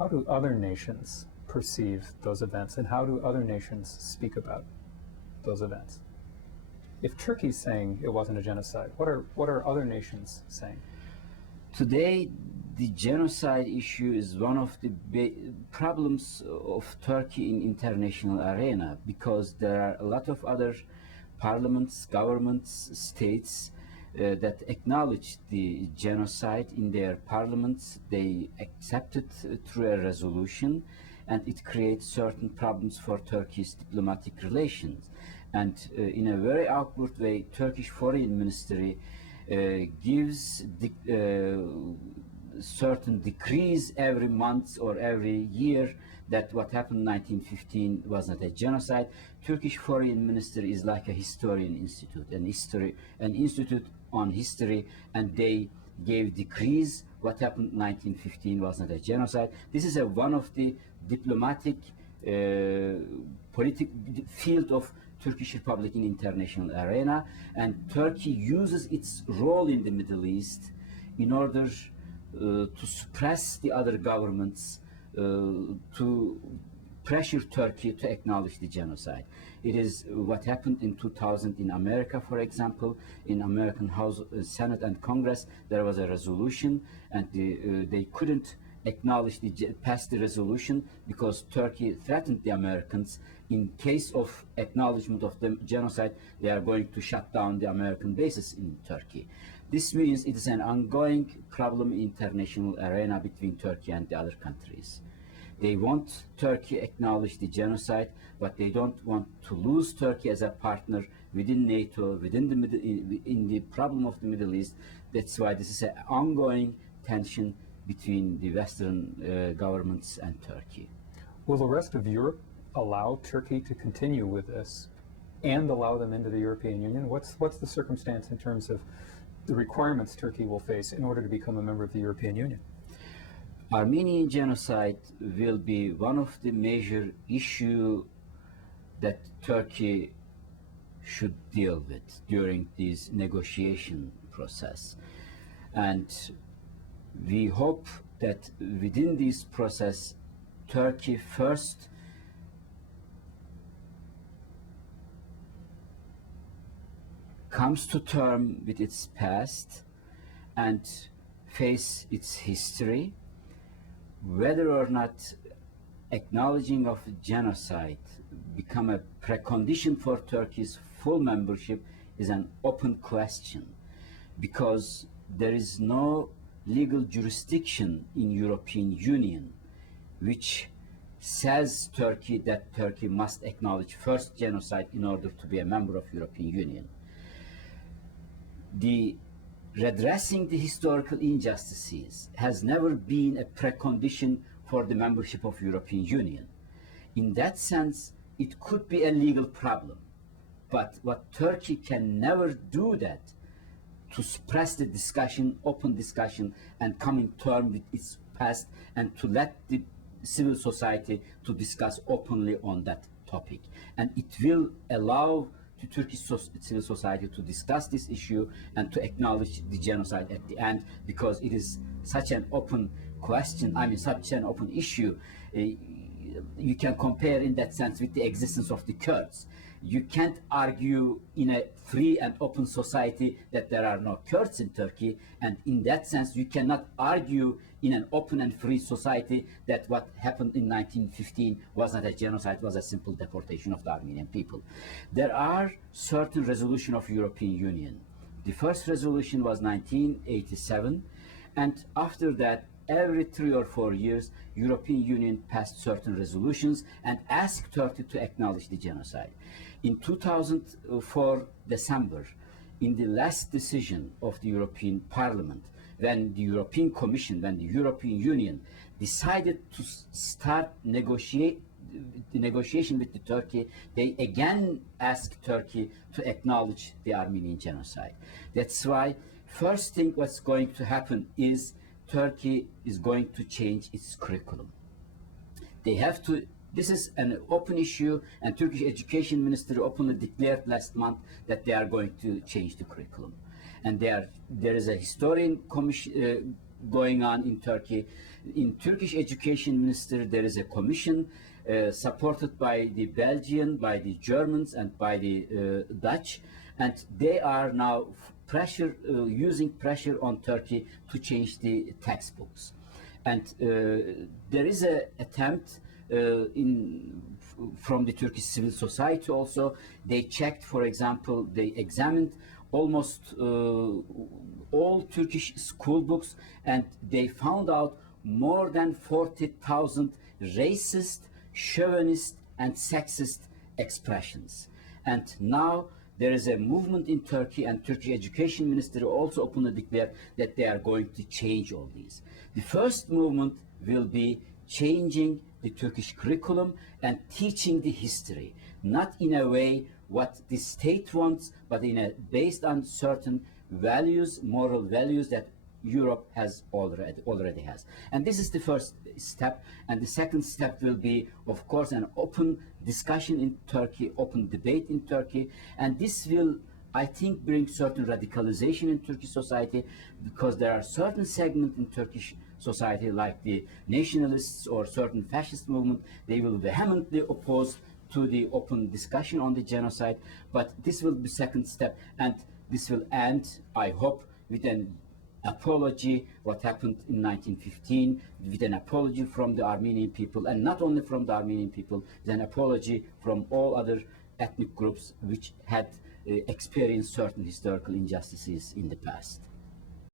how do other nations perceive those events, and how do other nations speak about those events? If Turkey's saying it wasn't a genocide, what are other nations saying? Today, the genocide issue is one of the problems of Turkey in international arena, because there are a lot of other parliaments, governments, states that acknowledge the genocide in their parliaments. They accept it through a resolution, and it creates certain problems for Turkey's diplomatic relations. And in a very awkward way, Turkish Foreign Ministry gives certain decrees every month or every year that what happened in 1915 was not a genocide. Turkish Foreign Ministry is like a historian institute, an institute on history, and they gave decrees what happened in 1915 was not a genocide. This is one of the diplomatic political field of Turkish Republic in international arena, and Turkey uses its role in the Middle East in order to suppress the other governments, to pressure Turkey to acknowledge the genocide. It is what happened in 2000 in America, for example. In American House, Senate and Congress, there was a resolution, and they couldn't pass the resolution because Turkey threatened the Americans. In case of acknowledgement of the genocide, they are going to shut down the American bases in Turkey. This means it is an ongoing problem in international arena between Turkey and the other countries. They want Turkey to acknowledge the genocide, but they don't want to lose Turkey as a partner within NATO, in the problem of the Middle East. That's why this is an ongoing tension between the Western governments and Turkey. Will the rest of Europe allow Turkey to continue with this and allow them into the European Union? What's the circumstance in terms of the requirements Turkey will face in order to become a member of the European Union? Armenian genocide will be one of the major issues that Turkey should deal with during this negotiation process. And we hope that within this process, Turkey first comes to terms with its past and face its history. Whether or not acknowledging of genocide become a precondition for Turkey's full membership is an open question, because there is no legal jurisdiction in European Union which says Turkey that Turkey must acknowledge first genocide in order to be a member of European Union. The redressing the historical injustices has never been a precondition for the membership of European Union. In that sense, it could be a legal problem. But what Turkey can never do that, to suppress the discussion, open discussion, and come in terms with its past, and to let the civil society to discuss openly on that topic. And it will allow the Turkish civil society to discuss this issue and to acknowledge the genocide at the end, because it is such an open question, such an open issue. You can compare in that sense with the existence of the Kurds. You can't argue in a free and open society that there are no Kurds in Turkey, and in that sense you cannot argue in an open and free society that what happened in 1915 was not a genocide, was a simple deportation of the Armenian people. There are certain resolutions of European Union. The first resolution was 1987, and after that, every 3 or 4 years, European Union passed certain resolutions and asked Turkey to acknowledge the genocide. In 2004 December, in the last decision of the European Parliament, when the European Commission, when the European Union decided to start the negotiation with the Turkey, they again asked Turkey to acknowledge the Armenian genocide. That's why first thing what's going to happen is Turkey is going to change its curriculum. They have to. This is an open issue, and Turkish Education Ministry openly declared last month that they are going to change the curriculum. And there is a historian going on in Turkey. In Turkish education minister, there is a commission supported by the Belgian, by the Germans, and by the Dutch, and they are now using pressure on Turkey to change the textbooks. And there is an attempt from the Turkish civil society also. They checked, for example, they examined almost all Turkish school books, and they found out more than 40,000 racist, chauvinist, and sexist expressions. And now there is a movement in Turkey, and Turkish education minister also openly declared that they are going to change all these. The first movement will be changing the Turkish curriculum and teaching the history, not in a way what the state wants, but based on certain values, moral values that Europe has already has. And this is the first step. And the second step will be, of course, an open discussion in Turkey, open debate in Turkey. And this will, I think, bring certain radicalization in Turkish society, because there are certain segments in Turkish society, like the nationalists or certain fascist movement, they will vehemently oppose to the open discussion on the genocide. But this will be second step, and this will end, I hope, with an apology what happened in 1915, with an apology from the Armenian people, and not only from the Armenian people, with an apology from all other ethnic groups which had experienced certain historical injustices in the past.